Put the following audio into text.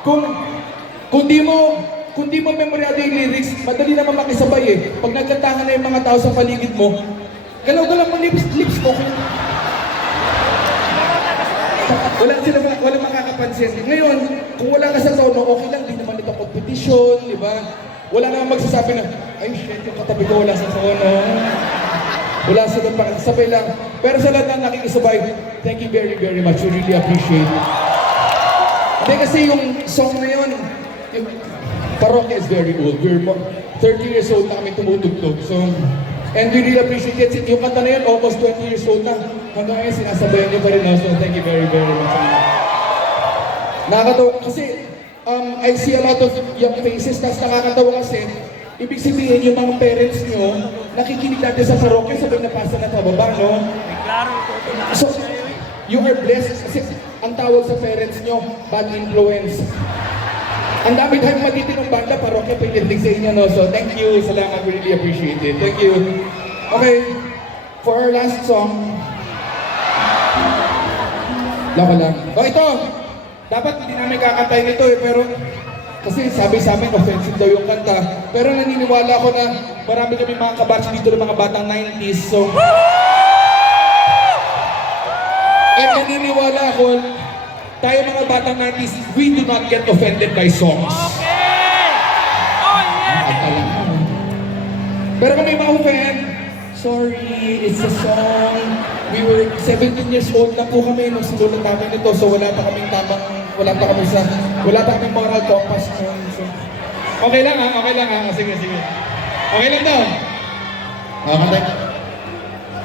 Kung, kung di mo memoryado yung lyrics, madali naman makisabay eh. Pag nagkantahan na yung mga tao sa paligid mo, galaw-galaw mo lips mo. Wala makakapansin. Ngayon, kung wala ka sa tono, okay lang, di naman ito competition, di ba? Wala naman magsasabi na, ay shit, yung katabi ko wala sa tono. Wala sila pakisabay lang. Pero sa lahat na nakikisabay, thank you very, very much. We really appreciate it. Hindi kasi yung song na yun, yung Parokya is very old. We're 30 years old na kami tumutugtog. So, and we really appreciate it. Yung kanta na yun, almost 20 years old na. Hanggang ngayon, sinasabayan niyo pa rin. So, thank you very, very much. Nakakatawa kasi, I see a lot of young faces, tapos nakakatawa kasi, ibig sabihin yung mga parents nyo, nakikinig natin sa parokya, sabay napasa na sa baba, no? So, you are blessed kasi ang tawag sa parents nyo, bad influence. Ang dami tayong matitinong banda, parokya, pinitlig sa inyo, no? So, thank you, salamat, we really appreciate it. Thank you. Okay, for our last song, lako lang. O ito, dapat hindi namin kakantayin ito eh, pero kasi sabi sa amin, offensive daw yung kanta. Pero naniniwala ako na marami kami mga kabatch dito ng mga batang 90s. So, and naniniwala ako, tayo mga batang 90s, we do not get offended by songs. Okay! Oh, yeah! Pero kung may ma-offend, sorry, it's a song. We were 17 years old na po kami nung sinulat namin ito. So wala pa kaming wala pa kaming moral compass nun. So, okay lang ha. Sige. Okay lang daw. Okay.